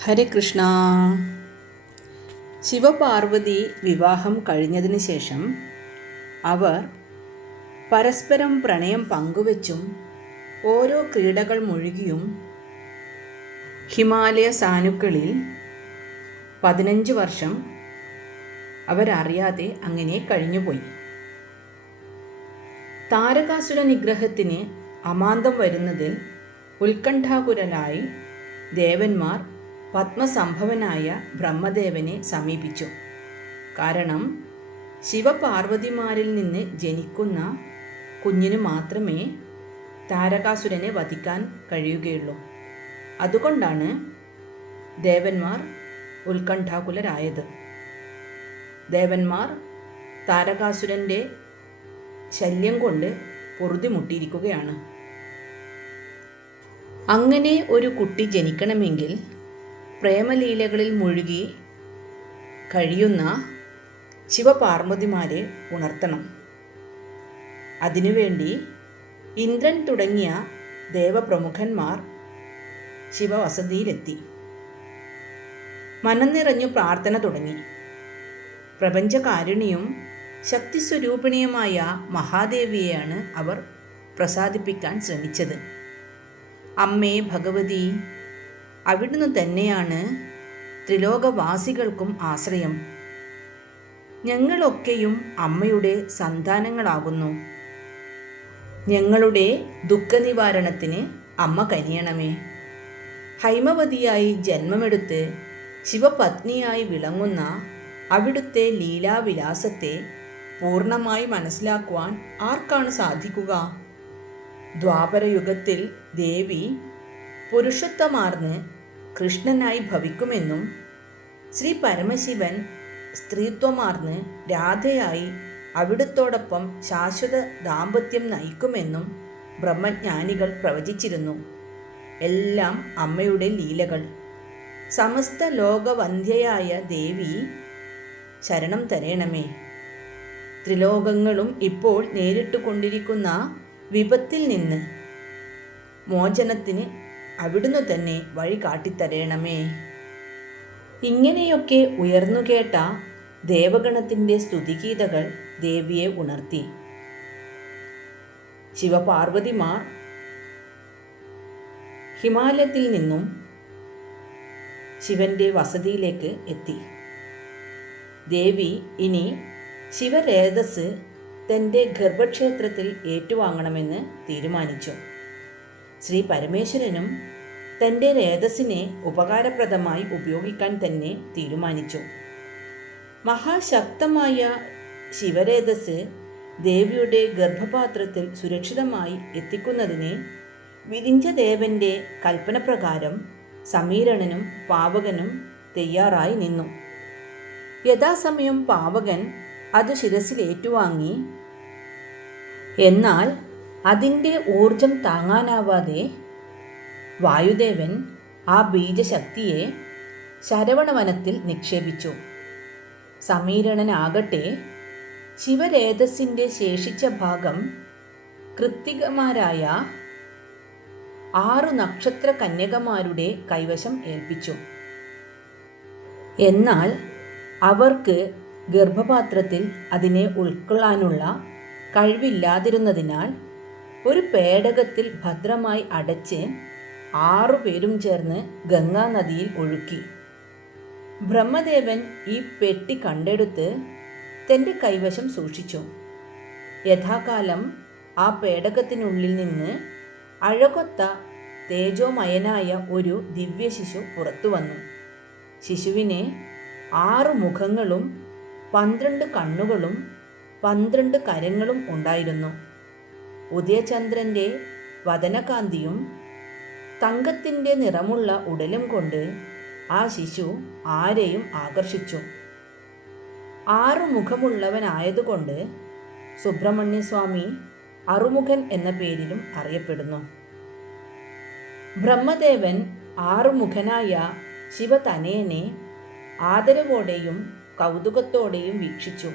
ഹരേ കൃഷ്ണ. ശിവപാർവതി വിവാഹം കഴിഞ്ഞതിന് ശേഷം അവർ പരസ്പരം പ്രണയം പങ്കുവച്ചും ഓരോ ക്രീഡകൾ മുഴുകിയും ഹിമാലയ സാനുക്കളിൽ പതിനഞ്ച് വർഷം അവരറിയാതെ അങ്ങനെ കഴിഞ്ഞുപോയി. താരകാസുര നിഗ്രഹത്തിന് അമാന്തം വരുന്നതിൽ ഉത്കണ്ഠാകുരനായി ദേവന്മാർ പത്മസംഭവനായ ബ്രഹ്മദേവനെ സമീപിച്ചു. കാരണം ശിവപാർവതിമാരിൽ നിന്ന് ജനിക്കുന്ന കുഞ്ഞിന് മാത്രമേ താരകാസുരനെ വധിക്കാൻ കഴിയുകയുള്ളൂ. അതുകൊണ്ടാണ് ദേവന്മാർ ഉത്കണ്ഠാകുലരായത്. ദേവന്മാർ താരകാസുരന്റെ ശല്യം കൊണ്ട് പൊറുതിമുട്ടിയിരിക്കുകയാണ്. അങ്ങനെ ഒരു കുട്ടി ജനിക്കണമെങ്കിൽ പ്രേമലീലകളിൽ മുഴുകി കഴിയുന്ന ശിവപാർവതിമാരെ ഉണർത്തണം. അതിനുവേണ്ടി ഇന്ദ്രൻ തുടങ്ങിയ ദേവപ്രമുഖന്മാർ ശിവവസതിയിലെത്തി. മനം നിറഞ്ഞു പ്രാർത്ഥന തുടങ്ങി. പ്രപഞ്ചകാരുണിയും ശക്തിസ്വരൂപിണിയുമായ മഹാദേവിയെയാണ് അവർ പ്രസാദിപ്പിക്കാൻ ശ്രമിച്ചത്. അമ്മേ ഭഗവതി അവിടുന്ന് തന്നെയാണ് ത്രിലോകവാസികൾക്കും ആശ്രയം. ഞങ്ങളൊക്കെയും അമ്മയുടെ സന്താനങ്ങളാകുന്നു. ഞങ്ങളുടെ ദുഃഖനിവാരണത്തിന് അമ്മ കനിയണമേ. ഹൈമവതിയായി ജന്മമെടുത്ത് ശിവപത്നിയായി വിളങ്ങുന്ന അവിടുത്തെ ലീലാവിലാസത്തെ പൂർണമായി മനസ്സിലാക്കുവാൻ ആർക്കാണ് സാധിക്കുക? ദ്വാപരയുഗത്തിൽ ദേവി പുരുഷത്വമാർന്ന് കൃഷ്ണനായി ഭവിക്കുമെന്നും ശ്രീ പരമശിവൻ സ്ത്രീത്വമാർന്ന് രാധയായി അവിടുത്തോടൊപ്പം ശാശ്വത ദാമ്പത്യം നയിക്കുമെന്നും ബ്രഹ്മജ്ഞാനികൾ പ്രവചിച്ചിരുന്നു. എല്ലാം അമ്മയുടെ ലീലകൾ. സമസ്ത ലോകവന്ധ്യയായ ദേവി ശരണം തരേണമേ. ത്രിലോകങ്ങളും ഇപ്പോൾ നേരിട്ടുകൊണ്ടിരിക്കുന്ന വിപത്തിൽ നിന്ന് മോചനത്തിന് അവിടുന്ന് തന്നെ വഴി കാട്ടിത്തരേണമേ. ഇങ്ങനെയൊക്കെ ഉയർന്നുകേട്ട ദേവഗണത്തിന്റെ സ്തുതിഗീതകൾ ദേവിയെ ഉണർത്തി. ശിവപാർവതിമാർ ഹിമാലയത്തിൽ നിന്നും ശിവന്റെ വസതിയിലേക്ക് എത്തി. ദേവി ഇനി ശിവരേതസ് തന്റെ ഗർഭക്ഷേത്രത്തിൽ ഏറ്റുവാങ്ങണമെന്ന് തീരുമാനിച്ചു. ശ്രീ പരമേശ്വരനും തന്റെ രേതസിനെ ഉപകാരപ്രദമായി ഉപയോഗിക്കാൻ തന്നെ തീരുമാനിച്ചു. മഹാശക്തമായ ശിവരേതസ് ദേവിയുടെ ഗർഭപാത്രത്തിൽ സുരക്ഷിതമായി എത്തിക്കുന്നതിന് വിരിഞ്ചദേവന്റെ കൽപ്പനപ്രകാരം സമീരണനും പാവകനും തയ്യാറായി നിന്നു. യഥാസമയം പാവകൻ അത് ശിരസിൽ ഏറ്റുവാങ്ങി എന്നാൽ അതിന്റെ ഊർജം താങ്ങാനാവാതെ വായുദേവൻ ആ ബീജശക്തിയെ ശരവണവനത്തിൽ നിക്ഷേപിച്ചു. സമീരണനാകട്ടെ ശിവരേതസിന്റെ ശേഷിച്ച ഭാഗം കൃത്തികമാരായ ആറു നക്ഷത്ര കന്യകമാരുടെ കൈവശം ഏൽപ്പിച്ചു. എന്നാൽ അവർക്ക് ഗർഭപാത്രത്തിൽ അതിനെ ഉൾക്കൊള്ളാനുള്ള കഴിവില്ലാതിരുന്നതിനാൽ ഒരു പേടകത്തിൽ ഭദ്രമായി അടച്ച് ആറു പേരും ചേർന്ന് ഗംഗാ നദിയിൽ ഒഴുക്കി. ബ്രഹ്മദേവൻ ഈ പെട്ടി കണ്ടെടുത്ത് തന്റെ കൈവശം സൂക്ഷിച്ചു. യഥാകാലം ആ പേടകത്തിനുള്ളിൽ നിന്ന് അഴകൊത്ത തേജോമയനായ ഒരു ദിവ്യശിശു പുറത്തു വന്നു. ശിശുവിനെ ആറു മുഖങ്ങളും പന്ത്രണ്ട് കണ്ണുകളും പന്ത്രണ്ട് കരങ്ങളും ഉണ്ടായിരുന്നു. ഉദയചന്ദ്രന്റെ വദനകാന്തിയും തങ്കത്തിന്റെ നിറമുള്ള ഉടലും കൊണ്ട് ആ ശിശു ആരെയും ആകർഷിച്ചു. ആറു മുഖമുള്ളവനായതുകൊണ്ട് സുബ്രഹ്മണ്യസ്വാമി അറുമുഖൻ എന്ന പേരിലും അറിയപ്പെടുന്നു. ബ്രഹ്മദേവൻ ആറുമുഖനായ ശിവതനയനെ ആദരവോടെയും കൗതുകത്തോടെയും വീക്ഷിച്ചു.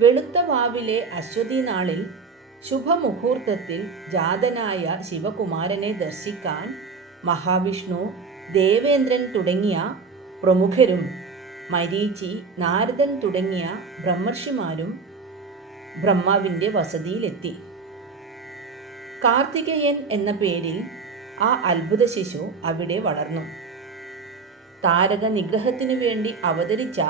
വെളുത്ത വാവിലെ അശ്വതി നാളിൽ ശുഭമുഹൂർത്തത്തിൽ ജാതനായ ശിവകുമാരനെ ദർശിക്കാൻ മഹാവിഷ്ണു ദേവേന്ദ്രൻ തുടങ്ങിയ പ്രമുഖരും മരീചി നാരദൻ തുടങ്ങിയ ബ്രഹ്മർഷിമാരും ബ്രഹ്മാവിന്റെ വസതിയിലെത്തി. കാർത്തികയൻ എന്ന പേരിൽ ആ അത്ഭുത ശിശു അവിടെ വളർന്നു. താരക നിഗ്രഹത്തിനു വേണ്ടി അവതരിച്ച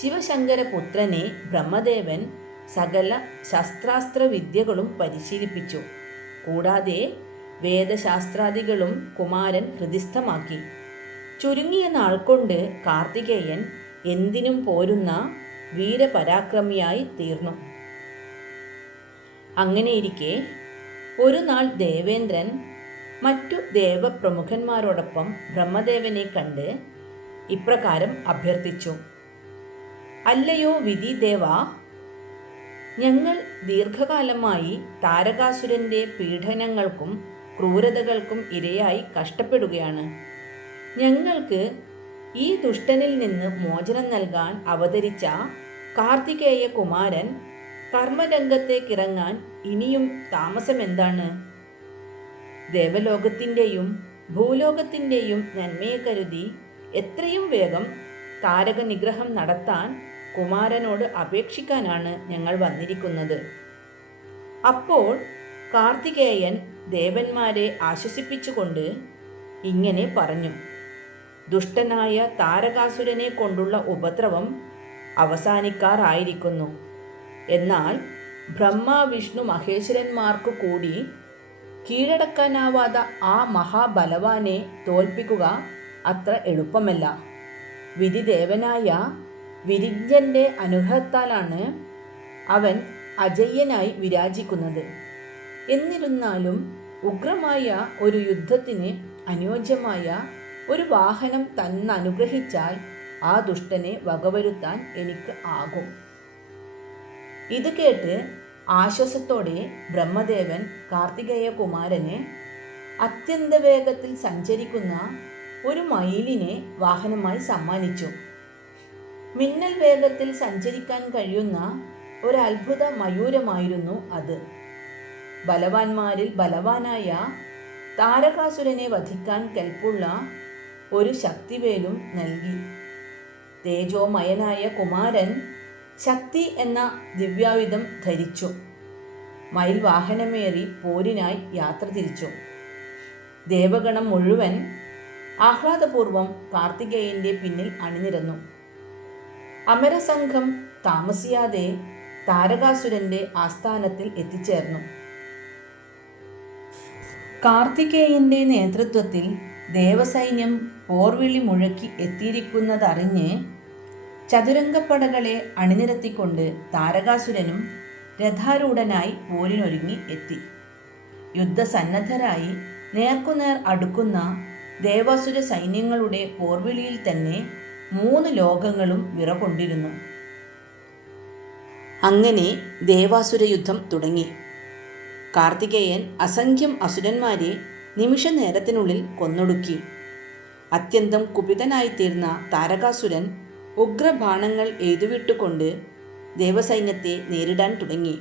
ശിവശങ്കരപുത്രനെ ബ്രഹ്മദേവൻ സകല ശസ്ത്രാസ്ത്ര വിദ്യകളും പരിശീലിപ്പിച്ചു. കൂടാതെ വേദശാസ്ത്രാദികളും കുമാരൻ ഹൃദിസ്ഥമാക്കി. ചുരുങ്ങിയ നാൾ കൊണ്ട് കാർത്തികേയൻ എന്തിനും പോരുന്ന വീരപരാക്രമിയായി തീർന്നു. അങ്ങനെയിരിക്കെ ഒരു നാൾ ദേവേന്ദ്രൻ മറ്റു ദേവപ്രമുഖന്മാരോടൊപ്പം ബ്രഹ്മദേവനെ കണ്ട് ഇപ്രകാരം അഭ്യർത്ഥിച്ചു. അല്ലയോ വിധി ദേവ ഞങ്ങൾ ദീർഘകാലമായി താരകാസുരന്റെ പീഡനങ്ങൾക്കും ക്രൂരതകൾക്കും ഇരയായി കഷ്ടപ്പെടുകയാണ്. ഞങ്ങൾക്ക് ഈ ദുഷ്ടനിൽ നിന്ന് മോചനം നൽകാൻ അവതരിച്ച കാർത്തികേയ കുമാരൻ കർമ്മരംഗത്തേക്കിറങ്ങാൻ ഇനിയും താമസമെന്താണ്? ദേവലോകത്തിന്റെയും ഭൂലോകത്തിന്റെയും നന്മയെ കരുതി എത്രയും വേഗം താരകനിഗ്രഹം നടത്താൻ കുമാരനോട് അപേക്ഷിക്കാനാണ് ഞങ്ങൾ വന്നിരിക്കുന്നത്. അപ്പോൾ കാർത്തികേയൻ ദേവന്മാരെ ആശ്വസിപ്പിച്ചുകൊണ്ട് ഇങ്ങനെ പറഞ്ഞു. ദുഷ്ടനായ താരകാസുരനെ കൊണ്ടുള്ള ഉപദ്രവം അവസാനിക്കാറായിരിക്കുന്നു. എന്നാൽ ബ്രഹ്മ വിഷ്ണു മഹേശ്വരന്മാർക്ക് കൂടി കീഴടക്കാനാവാത്ത ആ മഹാബലവാനെ തോൽപ്പിക്കുക അത്ര എളുപ്പമല്ല. വിധിദേവനായ വിരിഞ്ജന്റെ അനുഗ്രഹത്താലാണ് അവൻ അജയ്യനായി വിരാജിക്കുന്നത്. എന്നിരുന്നാലും ഉഗ്രമായ ഒരു യുദ്ധത്തിന് അനുയോജ്യമായ ഒരു വാഹനം തന്നനുഗ്രഹിച്ചാൽ ആ ദുഷ്ടനെ വകവരുത്താൻ എനിക്ക് ആകും. ഇത് കേട്ട് ആശ്വാസത്തോടെ ബ്രഹ്മദേവൻ കാർത്തികേയ കുമാരനെ അത്യന്ത വേഗത്തിൽ സഞ്ചരിക്കുന്ന ഒരു മയിലിനെ വാഹനമായി സമ്മാനിച്ചു. മിന്നൽ വേഗത്തിൽ സഞ്ചരിക്കാൻ കഴിയുന്ന ഒരു മയൂരമായിരുന്നു അത്. ബലവാന്മാരിൽ ബലവാനായ താരകാസുരനെ വധിക്കാൻ കെൽപ്പുള്ള ഒരു ശക്തിവേലും നൽകി. തേജോമയനായ കുമാരൻ ശക്തി എന്ന ദിവ്യായുധം ധരിച്ചു. മയിൽ വാഹനമേറി പോരിനായി യാത്ര തിരിച്ചു. ദേവഗണം മുഴുവൻ ആഹ്ലാദപൂർവം കാർത്തികേയന്റെ പിന്നിൽ അണിനിരന്നു. അമരസംഘം താമസിയാതെ താരകാസുരന്റെ ആസ്ഥാനത്തിൽ എത്തിച്ചേർന്നു. കാർത്തികേയന്റെ നേതൃത്വത്തിൽ ദേവസൈന്യം പോർവിളി മുഴക്കി എത്തിയിരിക്കുന്നതറിഞ്ഞ് ചതുരംഗപ്പടകളെ അണിനിരത്തിക്കൊണ്ട് താരകാസുരനും രഥാരൂഢനായി പോരിനൊരുങ്ങി എത്തി. യുദ്ധസന്നദ്ധരായി നേർക്കുനേർ അടുക്കുന്ന ദേവാസുര സൈന്യങ്ങളുടെ പോർവിളിയിൽ തന്നെ മൂന്ന് ലോകങ്ങളും വിറകൊണ്ടിരുന്നു. അങ്ങനെ ദേവാസുര യുദ്ധം തുടങ്ങി. കാർത്തികേയൻ അസംഖ്യം അസുരന്മാരെ നിമിഷ നേരത്തിനുള്ളിൽ കൊന്നൊടുക്കി. അത്യന്തം കുപിതനായിത്തീർന്ന താരകാസുരൻ ഉഗ്രബാണങ്ങൾ എഴുതുവിട്ടുകൊണ്ട് ദേവസൈന്യത്തെ നേരിടാൻ തുടങ്ങി.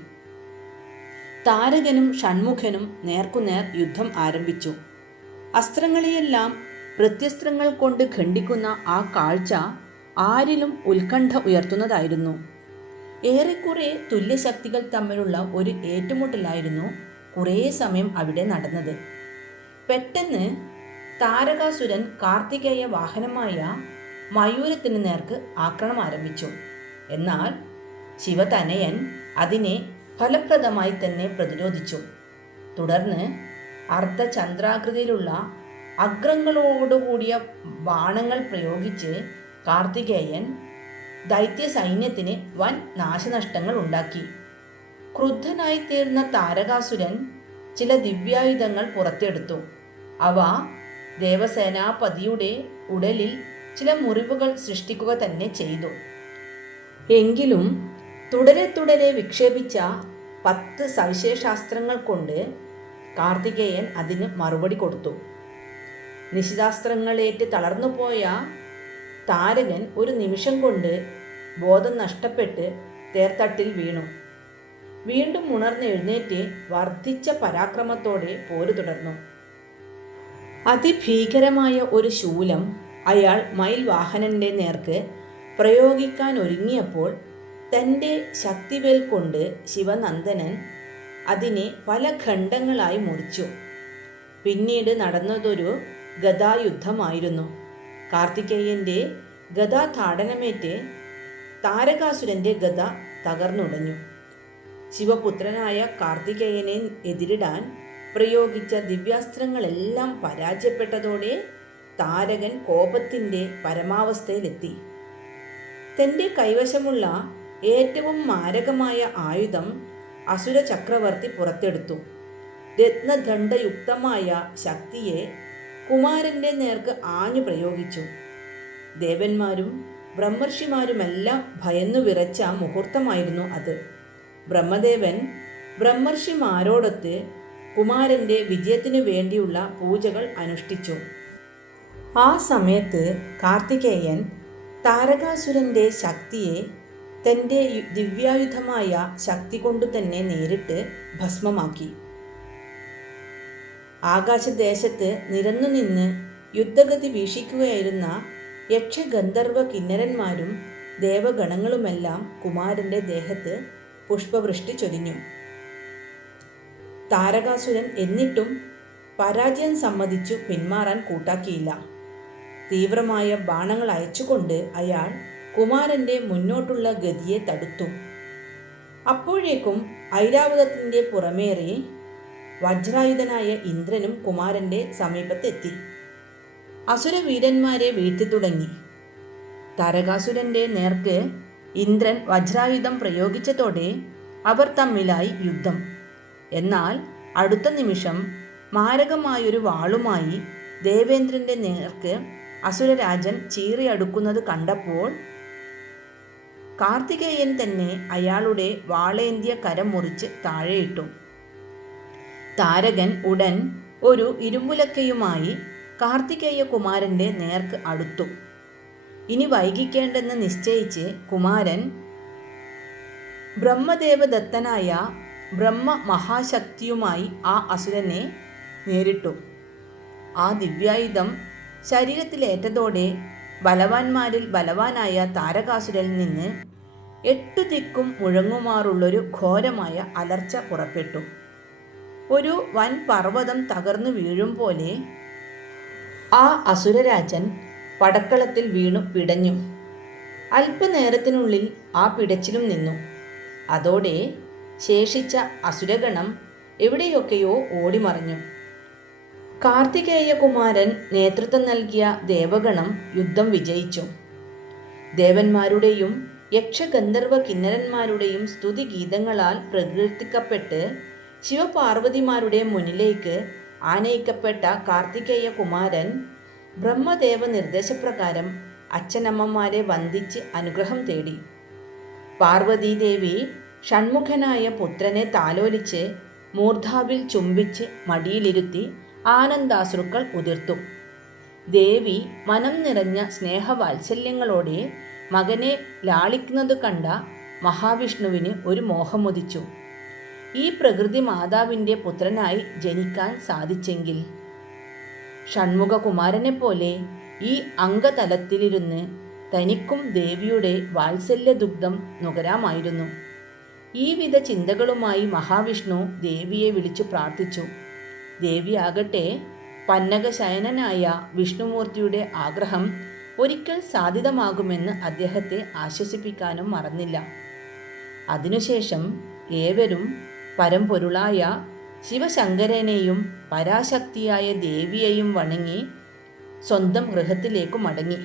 താരകനും ഷൺമുഖനും നേർക്കുനേർ യുദ്ധം ആരംഭിച്ചു. അസ്ത്രങ്ങളെയെല്ലാം പ്രത്യസ്ത്രങ്ങൾ കൊണ്ട് ഖണ്ഡിക്കുന്ന ആ കാഴ്ച ആരിലും ഉത്കണ്ഠ ഉയർത്തുന്നതായിരുന്നു. ഏറെക്കുറെ തുല്യശക്തികൾ തമ്മിലുള്ള ഒരു ഏറ്റുമുട്ടലായിരുന്നു കുറേ സമയം അവിടെ നടന്നത്. പെട്ടെന്ന് താരകാസുരൻ കാർത്തികേയ വാഹനമായ മയൂരത്തിന് നേർക്ക് ആക്രമണം ആരംഭിച്ചു. എന്നാൽ ശിവതനയൻ അതിനെ ഫലപ്രദമായി തന്നെ പ്രതിരോധിച്ചു. തുടർന്ന് അർദ്ധചന്ദ്രാകൃതിയിലുള്ള അഗ്രങ്ങളോടുകൂടിയ ബാണങ്ങൾ പ്രയോഗിച്ച് കാർത്തികേയൻ ദൈത്യ സൈന്യത്തിന് വൻ നാശനഷ്ടങ്ങൾ ഉണ്ടാക്കി. ക്രുദ്ധനായി തീർന്ന താരകാസുരൻ ചില ദിവ്യായുധങ്ങൾ പുറത്തെടുത്തു. അവ ദേവസേനാപതിയുടെ ഉടലിൽ ചില മുറിവുകൾ സൃഷ്ടിക്കുക തന്നെ ചെയ്തു. എങ്കിലും തുടരെ തുടരെ വിക്ഷേപിച്ച പത്ത് സവിശേഷാസ്ത്രങ്ങൾ കൊണ്ട് കാർത്തികേയൻ അതിന് മറുപടി കൊടുത്തു. നിശിതാസ്ത്രങ്ങളേറ്റ് തളർന്നുപോയ താരകൻ ഒരു നിമിഷം കൊണ്ട് ബോധം നഷ്ടപ്പെട്ട് തേർത്തട്ടിൽ വീണു. വീണ്ടും ഉണർന്നെഴുന്നേറ്റ് വർദ്ധിച്ച പരാക്രമത്തോടെ പോര് തുടർന്നു. അതിഭീകരമായ ഒരു ശൂലം അയാൾ മയിൽ വാഹനന്റെ നേർക്ക് പ്രയോഗിക്കാൻ ഒരുങ്ങിയപ്പോൾ തന്റെ ശക്തിവേൽ കൊണ്ട് ശിവനന്ദനൻ അതിനെ പല ഖണ്ഡങ്ങളായി മുറിച്ചു. പിന്നീട് നടന്നതൊരു ഗദായുദ്ധമായിരുന്നു. കാർത്തികേയന്റെ ഗദാ താടനമേറ്റ് താരകാസുരന്റെ ഗദ തകർന്നുടഞ്ഞു. ശിവപുത്രനായ കാർത്തികേയനെ എതിരിടാൻ പ്രയോഗിച്ച ദിവ്യാസ്ത്രങ്ങളെല്ലാം പരാജയപ്പെട്ടതോടെ താരകൻ കോപത്തിന്റെ പരമാവസ്ഥയിലെത്തി. തന്റെ കൈവശമുള്ള ഏറ്റവും മാരകമായ ആയുധം അസുര ചക്രവർത്തി പുറത്തെടുത്തു. രത്നദണ്ഡയുക്തമായ ശക്തിയെ കുമാരന്റെ നേർക്ക് ആഞ്ഞു പ്രയോഗിച്ചു. ദേവന്മാരും ബ്രഹ്മർഷിമാരുമെല്ലാം ഭയന്നു വിറച്ച മുഹൂർത്തമായിരുന്നു അത്. ബ്രഹ്മദേവൻ ബ്രഹ്മർഷിമാരോടൊത്ത് കുമാരന്റെ വിജയത്തിനു വേണ്ടിയുള്ള പൂജകൾ അനുഷ്ഠിച്ചു. ആ സമയത്ത് കാർത്തികേയൻ താരകാസുരന്റെ ശക്തിയെ തന്റെ ദിവ്യായുധമായ ശക്തി കൊണ്ടു തന്നെ നേരിട്ട് ഭസ്മമാക്കി. ആകാശദേശത്ത് നിരന്നു നിന്ന് യുദ്ധഗതി വീക്ഷിക്കുകയായിരുന്ന യക്ഷഗന്ധർവ കിന്നരന്മാരും ദേവഗണങ്ങളുമെല്ലാം കുമാരന്റെ ദേഹത്ത് പുഷ്പവൃഷ്ടി ചൊരിഞ്ഞു. താരകാസുരൻ എന്നിട്ടും പരാജയം സമ്മതിച്ചു പിന്മാറാൻ കൂട്ടാക്കിയില്ല. തീവ്രമായ ബാണങ്ങൾ അയച്ചുകൊണ്ട് അയാൾ കുമാരന്റെ മുന്നോട്ടുള്ള ഗതിയെ തടുത്തു. അപ്പോഴേക്കും ഐരാവതത്തിന്റെ പുറമേറി വജ്രായുധനായ ഇന്ദ്രനും കുമാരന്റെ സമീപത്തെത്തി. അസുരവീരന്മാരെ വീഴ്ത്തി തുടങ്ങി. തരകാസുരന്റെ നേർക്ക് ഇന്ദ്രൻ വജ്രായുധം പ്രയോഗിച്ചതോടെ അവർ തമ്മിലായി യുദ്ധം. എന്നാൽ അടുത്ത നിമിഷം മാരകമായൊരു വാളുമായി ദേവേന്ദ്രന്റെ നേർക്ക് അസുരരാജൻ ചീറിയടുക്കുന്നത് കണ്ടപ്പോൾ കാർത്തികേയൻ തന്നെ അയാളുടെ വാളേന്ത്യ കരം മുറിച്ച് താഴെയിട്ടു. താരകൻ ഉടൻ ഒരു ഇരുമ്പുലക്കയുമായി കാർത്തികേയ കുമാരന്റെ നേർക്ക് അടുത്തു. ഇനി വൈകിക്കേണ്ടെന്ന് നിശ്ചയിച്ച് കുമാരൻ ബ്രഹ്മദേവദത്തനായ ബ്രഹ്മ മഹാശക്തിയുമായി ആ അസുരനെ നേരിട്ടു. ആ ദിവ്യായുധം ശരീരത്തിലേറ്റതോടെ ബലവാന്മാരിൽ ബലവാനായ താരകാസുരനിൽ നിന്ന് എട്ടു ദിക്കും മുഴങ്ങുമാറുള്ളൊരു ഘോരമായ അലർച്ച പുറപ്പെട്ടു. ഒരു വൻ പർവതം തകർന്നു വീഴും പോലെ ആ അസുരരാജൻ പടക്കളത്തിൽ വീണു പിടഞ്ഞു. അല്പനേരത്തിനുള്ളിൽ ആ പിടച്ചിലും നിന്നു. അതോടെ ശേഷിച്ച അസുരഗണം എവിടെയൊക്കെയോ ഓടിമറിഞ്ഞു. കാർത്തികേയ കുമാരൻ നേതൃത്വം നൽകിയ ദേവഗണം യുദ്ധം വിജയിച്ചു. ദേവന്മാരുടെയും യക്ഷഗന്ധർവ കിന്നരന്മാരുടെയും സ്തുതിഗീതങ്ങളാൽ പ്രകീർത്തിക്കപ്പെട്ട് ശിവപാർവതിമാരുടെ മുന്നിലേക്ക് ആനയിക്കപ്പെട്ട കാർത്തികേയ കുമാരൻ ബ്രഹ്മദേവ നിർദ്ദേശപ്രകാരം അച്ഛനമ്മമാരെ വന്ദിച്ച് അനുഗ്രഹം തേടി. പാർവതീദേവി ഷൺമുഖനായ പുത്രനെ താലോലിച്ച് മൂർധാവിൽ ചുംബിച്ച് മടിയിലിരുത്തി ആനന്ദാശ്രുക്കൾ ഉതിർത്തു. ദേവി മനം നിറഞ്ഞ സ്നേഹവാത്സല്യങ്ങളോടെ മകനെ ലാളിക്കുന്നത് കണ്ട മഹാവിഷ്ണുവിന് ഒരു മോഹമുദിച്ചു ഈ പ്രകൃതി മാതാവിന്റെ പുത്രനായി ജനിക്കാൻ സാധിച്ചെങ്കിൽ. ഷൺമുഖകുമാരനെ പോലെ ഈ അംഗതലത്തിലിരുന്ന് തനിക്കും ദേവിയുടെ വാത്സല്യദുഗ്ധം നുകരാമായിരുന്നു. ഈ വിധ ചിന്തകളുമായി മഹാവിഷ്ണു ദേവിയെ വിളിച്ചു പ്രാർത്ഥിച്ചു. ദേവിയാകട്ടെ പന്നകശയനനായ വിഷ്ണുമൂർത്തിയുടെ ആഗ്രഹം ഒരിക്കൽ സാധിതമാകുമെന്ന് അദ്ദേഹത്തെ ആശ്വസിപ്പിക്കാനും മറന്നില്ല. അതിനുശേഷം ഏവരും പരമ്പൊരുളായ ശിവശങ്കരനെയും പരാശക്തിയായ ദേവിയെയും വണങ്ങി സ്വന്തം ഗൃഹത്തിലേക്ക് മടങ്ങി.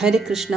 ഹരികൃഷ്ണ